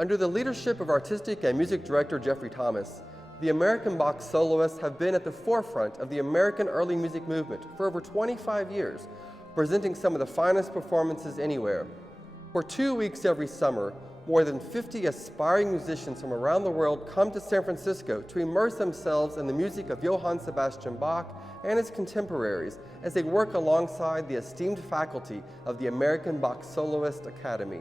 Under the leadership of artistic and music director Jeffrey Thomas, the American Bach Soloists have been at the forefront of the American early music movement for over 25 years, presenting some of the finest performances anywhere. For 2 weeks every summer, more than 50 aspiring musicians from around the world come to San Francisco to immerse themselves in the music of Johann Sebastian Bach and his contemporaries as they work alongside the esteemed faculty of the American Bach Soloist Academy.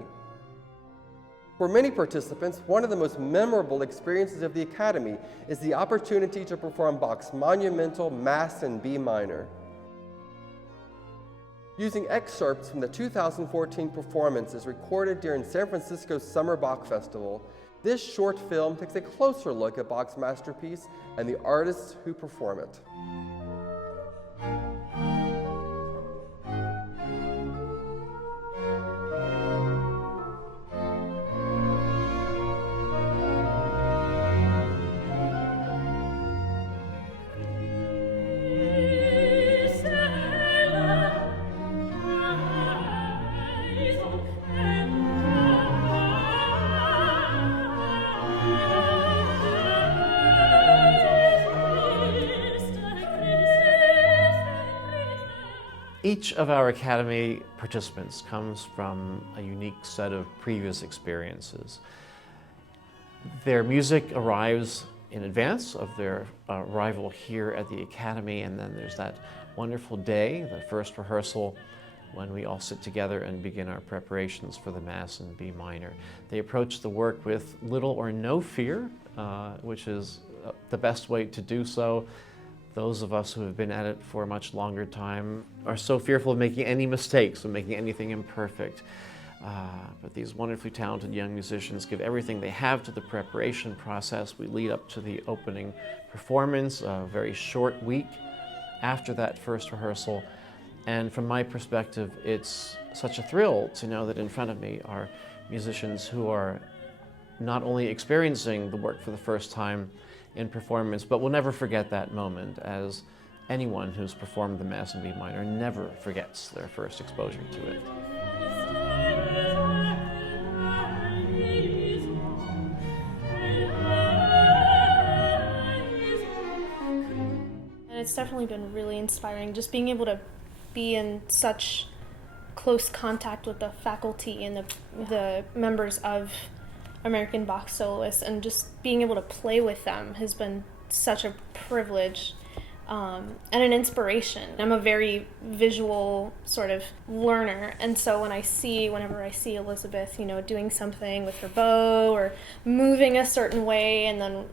For many participants, one of the most memorable experiences of the Academy is the opportunity to perform Bach's monumental Mass in B minor. Using excerpts from the 2014 performances recorded during San Francisco's Summer Bach Festival, this short film takes a closer look at Bach's masterpiece and the artists who perform it. Each of our Academy participants comes from a unique set of previous experiences. Their music arrives in advance of their arrival here at the Academy, and then there's that wonderful day, the first rehearsal, when we all sit together and begin our preparations for the Mass in B minor. They approach the work with little or no fear, which is the best way to do so. Those of us who have been at it for a much longer time are so fearful of making any mistakes, of making anything imperfect. But these wonderfully talented young musicians give everything they have to the preparation process. We lead up to the opening performance, a very short week after that first rehearsal. And from my perspective, it's such a thrill to know that in front of me are musicians who are not only experiencing the work for the first time in performance, but will never forget that moment, as anyone who's performed the Mass in B minor never forgets their first exposure to it. And it's definitely been really inspiring, just being able to be in such close contact with the faculty and the members of American Bach Soloists, and just being able to play with them has been such a privilege and an inspiration. I'm a very visual sort of learner, and so whenever I see Elizabeth, doing something with her bow or moving a certain way, and then,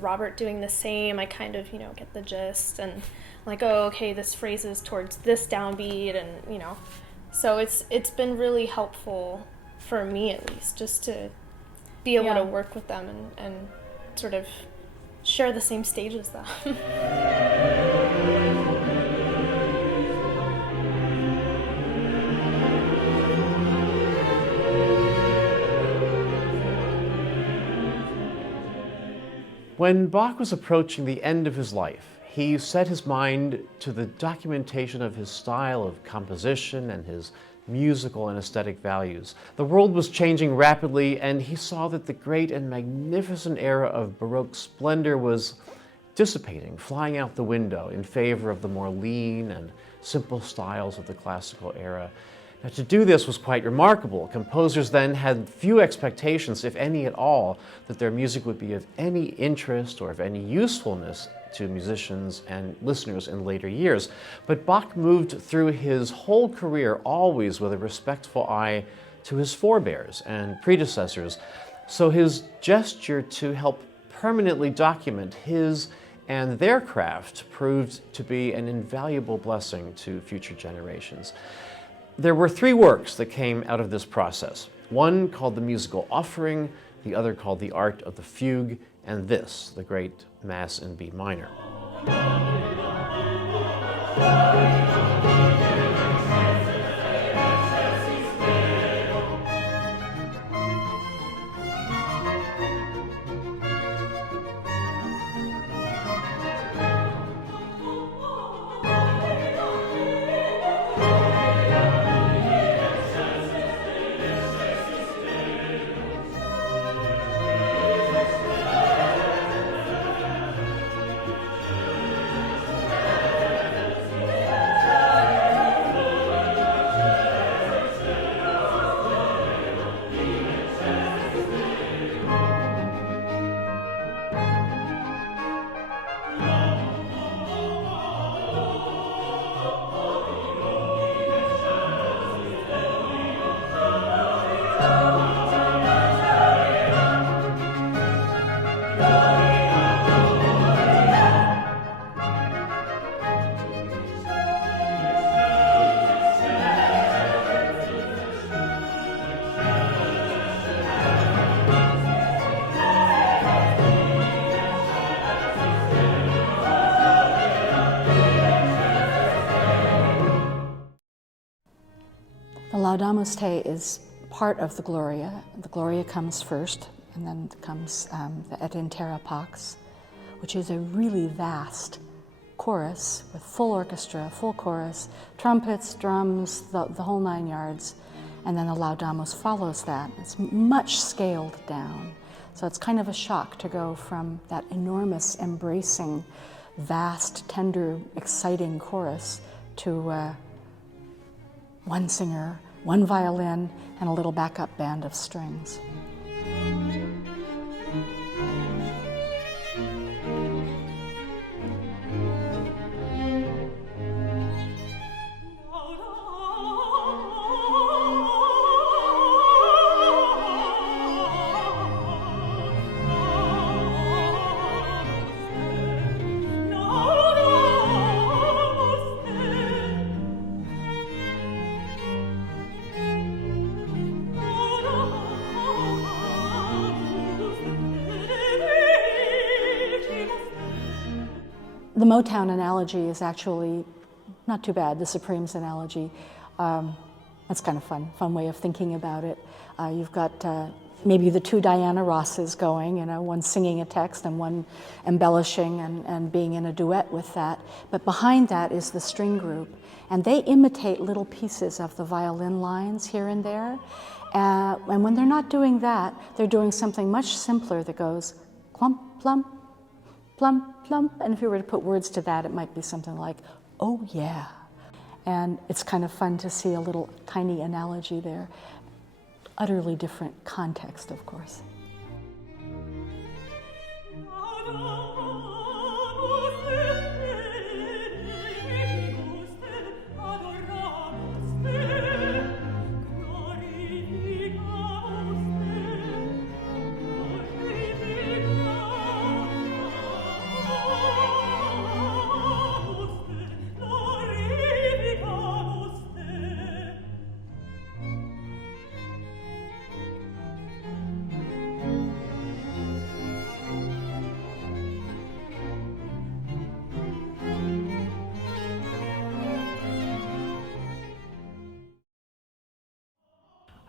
Robert doing the same, I kind of, get the gist, and I'm like, oh, okay, this phrase is towards this downbeat, and, so it's been really helpful for me, at least, just to be able to work with them and sort of share the same stage as them. When Bach was approaching the end of his life, he set his mind to the documentation of his style of composition and his musical and aesthetic values. The world was changing rapidly, and he saw that the great and magnificent era of Baroque splendor was dissipating, flying out the window in favor of the more lean and simple styles of the classical era. Now, to do this was quite remarkable. Composers then had few expectations, if any at all, that their music would be of any interest or of any usefulness to musicians and listeners in later years. But Bach moved through his whole career always with a respectful eye to his forebears and predecessors. So his gesture to help permanently document his and their craft proved to be an invaluable blessing to future generations. There were 3 works that came out of this process. One called the Musical Offering, the other called the Art of the Fugue, and this, the great Mass in B minor. Laudamus Te is part of the Gloria. The Gloria comes first, and then comes the Et in Terra Pax, which is a really vast chorus with full orchestra, full chorus, trumpets, drums, the whole 9 yards. And then the Laudamus follows that. It's much scaled down. So it's kind of a shock to go from that enormous, embracing, vast, tender, exciting chorus to one singer, one violin, and a little backup band of strings. The Motown analogy is actually not too bad, the Supremes analogy. That's kind of fun way of thinking about it. You've got maybe the 2 Diana Rosses going, one singing a text and one embellishing and being in a duet with that. But behind that is the string group, and they imitate little pieces of the violin lines here and there. And when they're not doing that, they're doing something much simpler that goes clump, plump, plump, plump. And if you were to put words to that, it might be something like, oh yeah. And it's kind of fun to see a little tiny analogy there. Utterly different context, of course.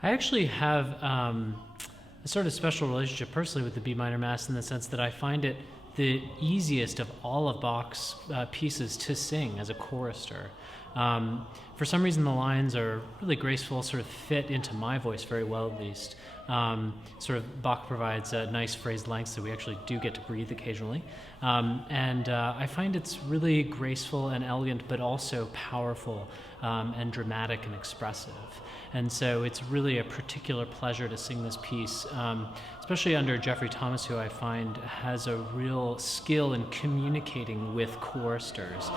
I actually have a sort of special relationship personally with the B minor Mass in the sense that I find it the easiest of all of Bach's pieces to sing as a chorister. For some reason the lines are really graceful, sort of fit into my voice very well at least. Sort of Bach provides nice phrase lengths that we actually do get to breathe occasionally. And I find it's really graceful and elegant, but also powerful and dramatic and expressive. And so it's really a particular pleasure to sing this piece, especially under Jeffrey Thomas, who I find has a real skill in communicating with choristers.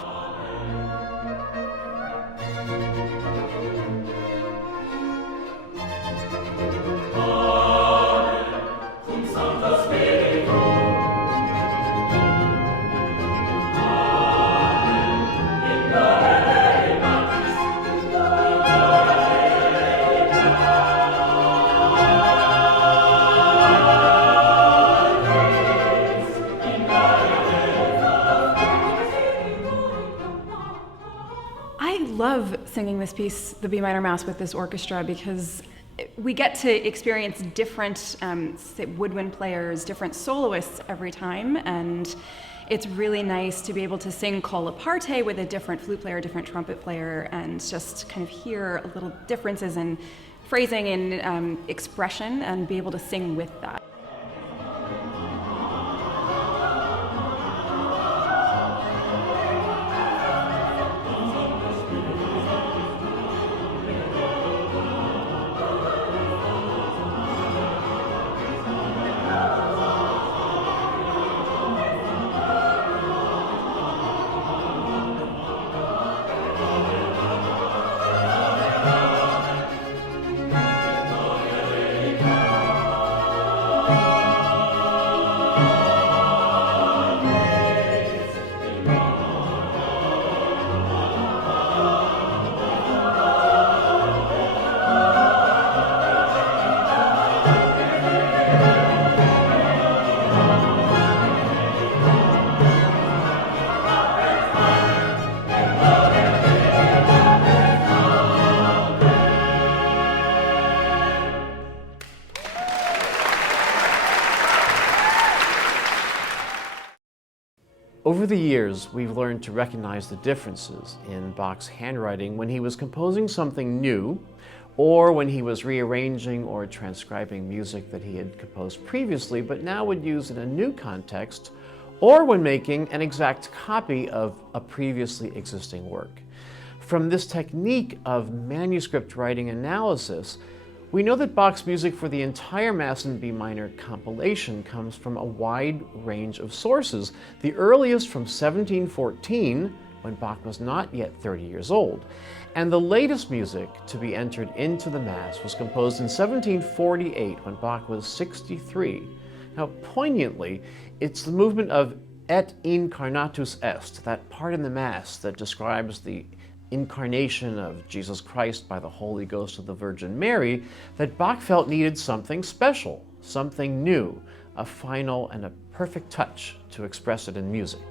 Singing this piece, the B minor Mass, with this orchestra, because we get to experience different woodwind players, different soloists every time, and it's really nice to be able to sing col aparte with a different flute player, different trumpet player, and just kind of hear little differences in phrasing and expression and be able to sing with that. Over the years, we've learned to recognize the differences in Bach's handwriting when he was composing something new, or when he was rearranging or transcribing music that he had composed previously but now would use in a new context, or when making an exact copy of a previously existing work. From this technique of manuscript writing analysis, we know that Bach's music for the entire Mass in B minor compilation comes from a wide range of sources, the earliest from 1714, when Bach was not yet 30 years old, and the latest music to be entered into the Mass was composed in 1748, when Bach was 63. Now, poignantly, it's the movement of Et incarnatus est, that part in the Mass that describes the incarnation of Jesus Christ by the Holy Ghost of the Virgin Mary, that Bach felt needed something special, something new, a final and a perfect touch to express it in music.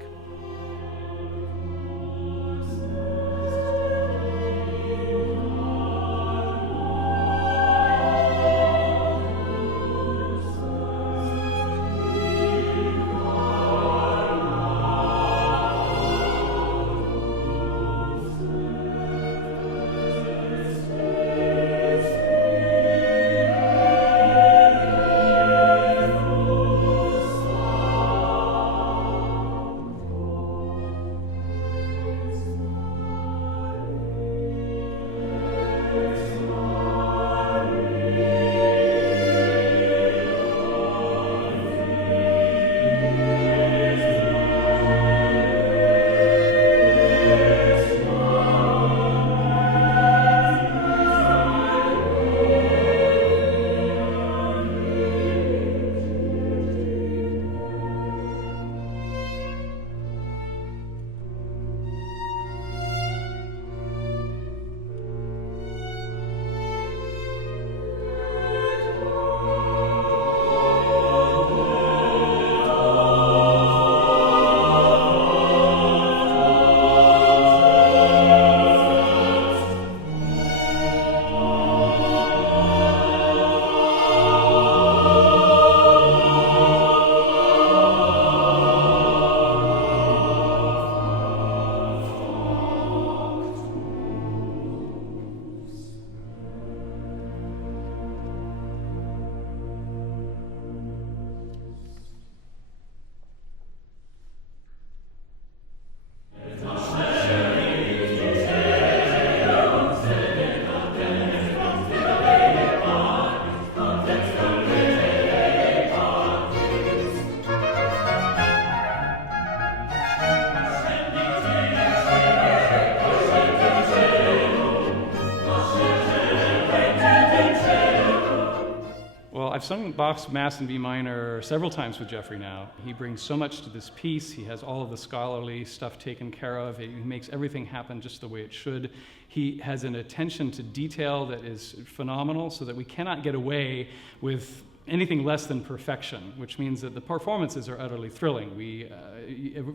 I've sung Bach's Mass in B minor several times with Jeffrey now. He brings so much to this piece. He has all of the scholarly stuff taken care of. He makes everything happen just the way it should. He has an attention to detail that is phenomenal, so that we cannot get away with anything less than perfection, which means that the performances are utterly thrilling.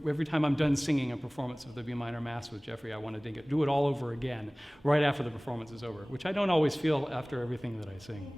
Every time I'm done singing a performance of the B minor Mass with Jeffrey, I want to do it all over again right after the performance is over, which I don't always feel after everything that I sing.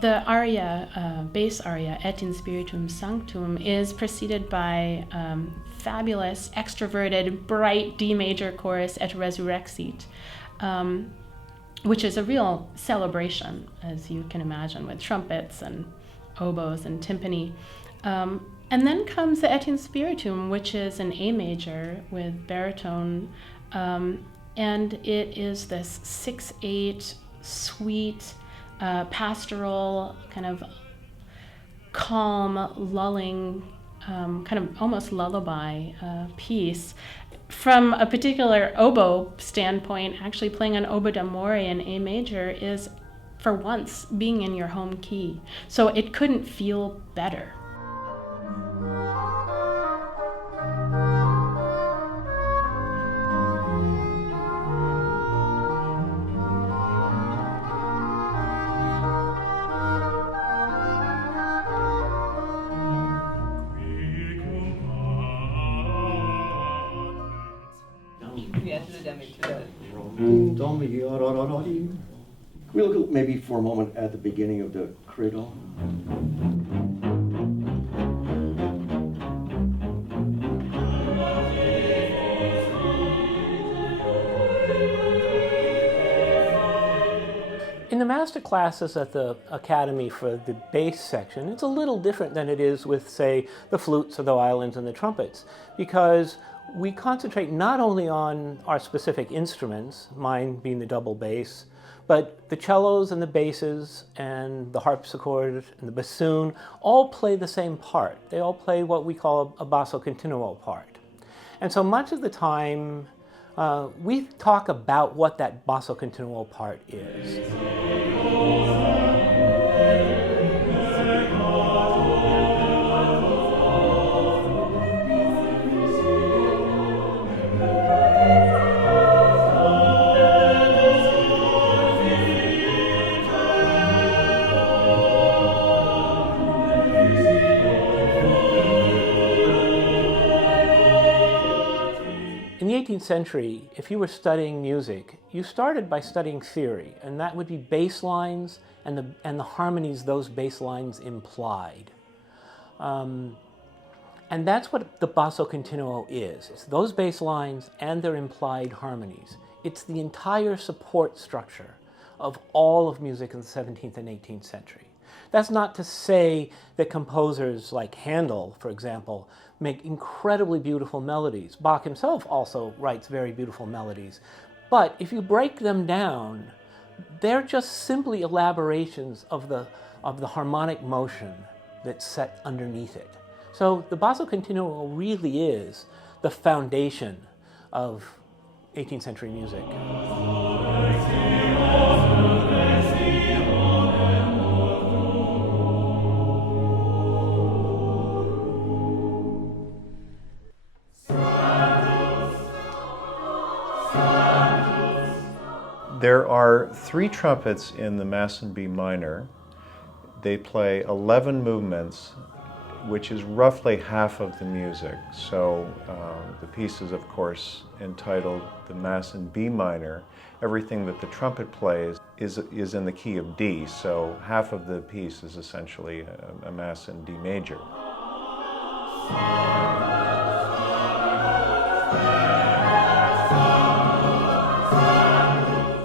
The aria, bass aria, Et in Spiritum Sanctum, is preceded by fabulous, extroverted, bright D major chorus, Et Resurrexit, which is a real celebration, as you can imagine, with trumpets and oboes and timpani. And then comes the Et in Spiritum, which is an A major with baritone, and it is this 6/8 sweet, pastoral, kind of calm, lulling, kind of almost lullaby piece. from a particular oboe standpoint, actually playing an oboe d'amore in A major is, for once, being in your home key. So it couldn't feel better. Can we look maybe for a moment at the beginning of the cradle? In the master classes at the Academy for the bass section, it's a little different than it is with, say, the flutes or the violins and the trumpets, because we concentrate not only on our specific instruments, mine being the double bass, but the cellos and the basses and the harpsichord and the bassoon all play the same part. They all play what we call a basso continuo part. And so much of the time, we talk about what that basso continuo part is. In the 18th century, if you were studying music, you started by studying theory, and that would be bass lines and the harmonies those bass lines implied. And that's what the basso continuo is. It's those bass lines and their implied harmonies. It's the entire support structure of all of music in the 17th and 18th century. That's not to say that composers like Handel, for example, make incredibly beautiful melodies. Bach himself also writes very beautiful melodies. But if you break them down, they're just simply elaborations of the harmonic motion that's set underneath it. So the basso continuo really is the foundation of 18th century music. There are 3 trumpets in the Mass in B minor. They play 11 movements, which is roughly half of the music. So the piece is, of course, entitled the Mass in B minor. Everything that the trumpet plays is in the key of D, so half of the piece is essentially a Mass in D major.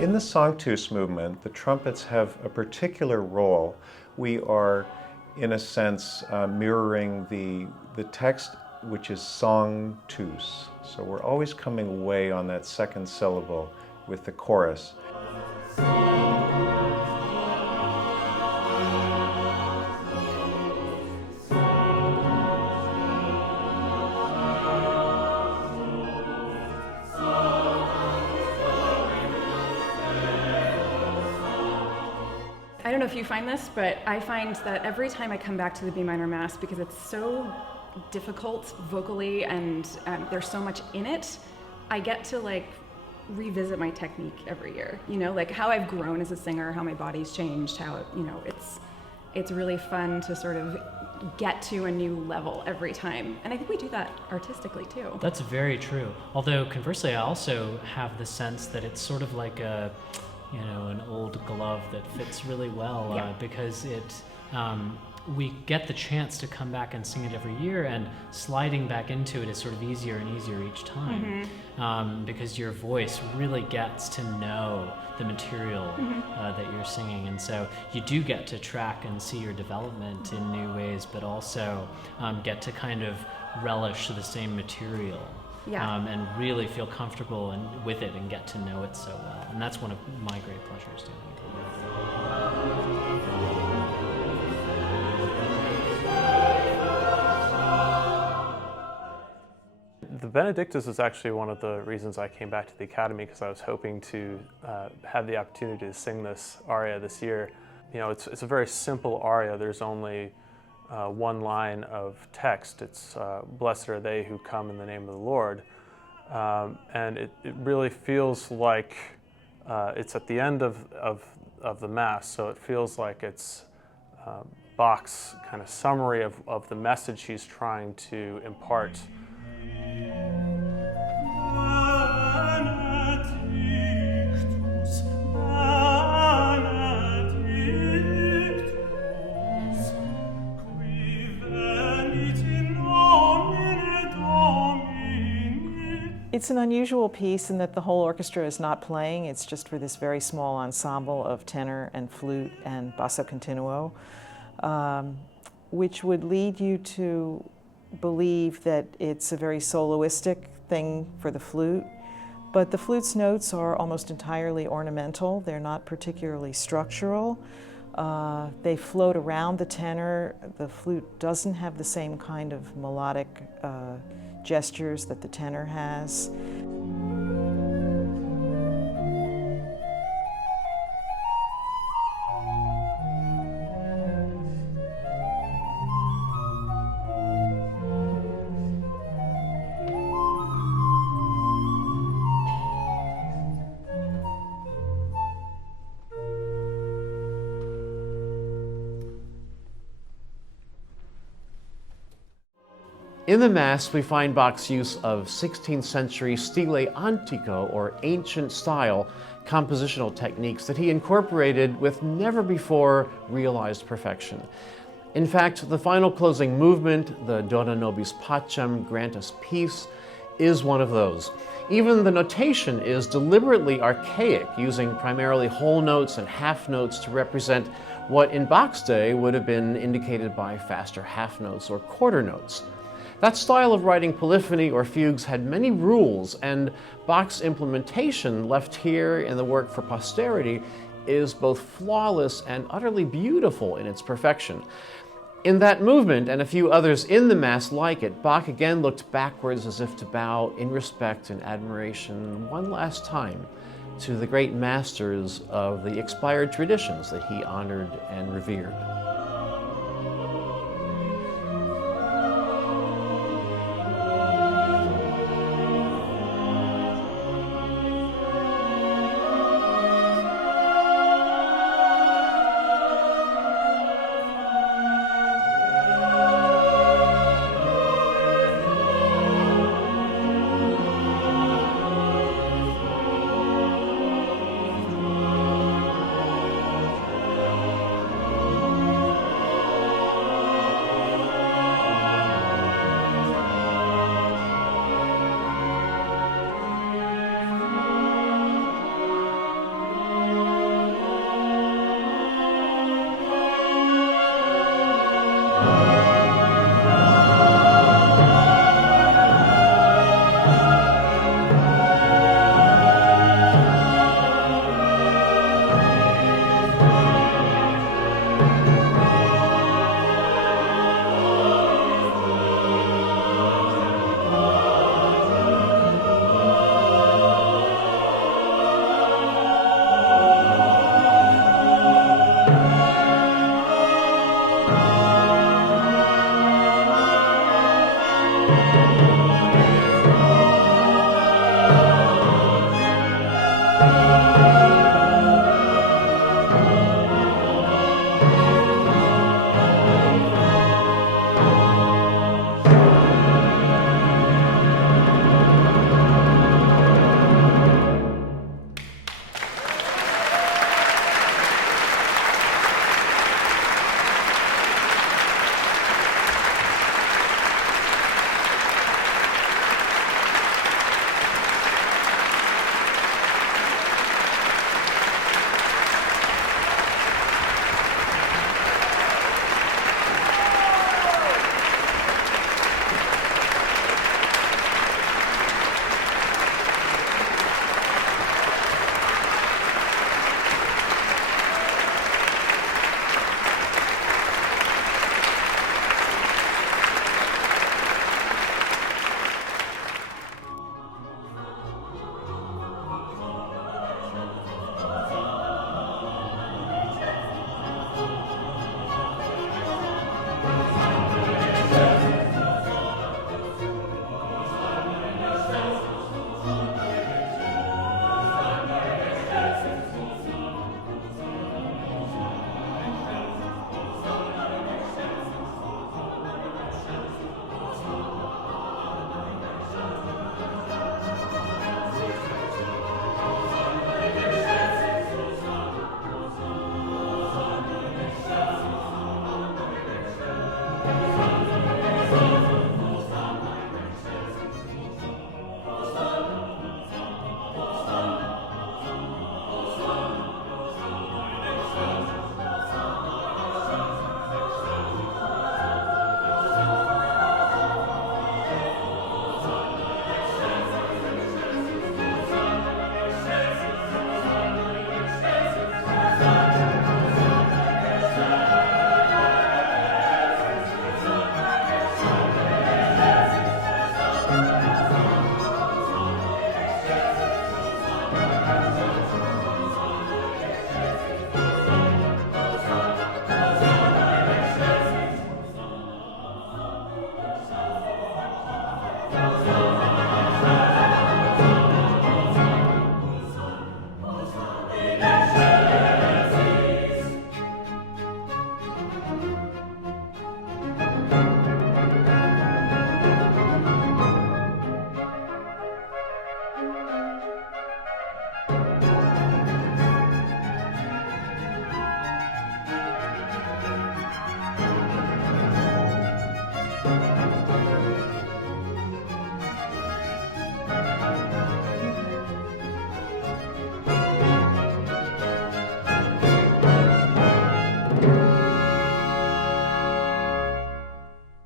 In the Sanctus movement, the trumpets have a particular role. We are, in a sense, mirroring the text, which is sanctus. So we're always coming away on that second syllable with the chorus. I don't know if you find this, but I find that every time I come back to the B minor Mass, because it's so difficult vocally and there's so much in it, I get to like revisit my technique every year. You know, like how I've grown as a singer, how my body's changed, how, you know, it's really fun to sort of get to a new level every time. And I think we do that artistically too. That's very true. Although conversely, I also have the sense that it's sort of like a, you know, an old glove that fits really well, because we get the chance to come back and sing it every year, and sliding back into it is sort of easier and easier each time, because your voice really gets to know the material that you're singing, and so you do get to track and see your development in new ways, but also get to kind of relish the same material. And really feel comfortable with it and get to know it so well. And that's one of my great pleasures doing it. The Benedictus is actually one of the reasons I came back to the Academy, because I was hoping to have the opportunity to sing this aria this year. You know, it's a very simple aria. There's only one line of text. It's "Blessed are they who come in the name of the Lord." And it really feels like it's at the end of the Mass, so it feels like it's Bach's kind of summary of the message he's trying to impart. It's an unusual piece in that the whole orchestra is not playing. It's just for this very small ensemble of tenor and flute and basso continuo, which would lead you to believe that it's a very soloistic thing for the flute. But the flute's notes are almost entirely ornamental. They're not particularly structural. They float around the tenor. The flute doesn't have the same kind of melodic gestures that the tenor has. In the Mass, we find Bach's use of 16th century stile antico, or ancient style, compositional techniques that he incorporated with never before realized perfection. In fact, the final closing movement, the Dona nobis pacem, grant us peace, is one of those. Even the notation is deliberately archaic, using primarily whole notes and half notes to represent what in Bach's day would have been indicated by faster half notes or quarter notes. That style of writing polyphony or fugues had many rules, and Bach's implementation, left here in the work for posterity, is both flawless and utterly beautiful in its perfection. In that movement, and a few others in the Mass like it, Bach again looked backwards as if to bow in respect and admiration one last time to the great masters of the expired traditions that he honored and revered.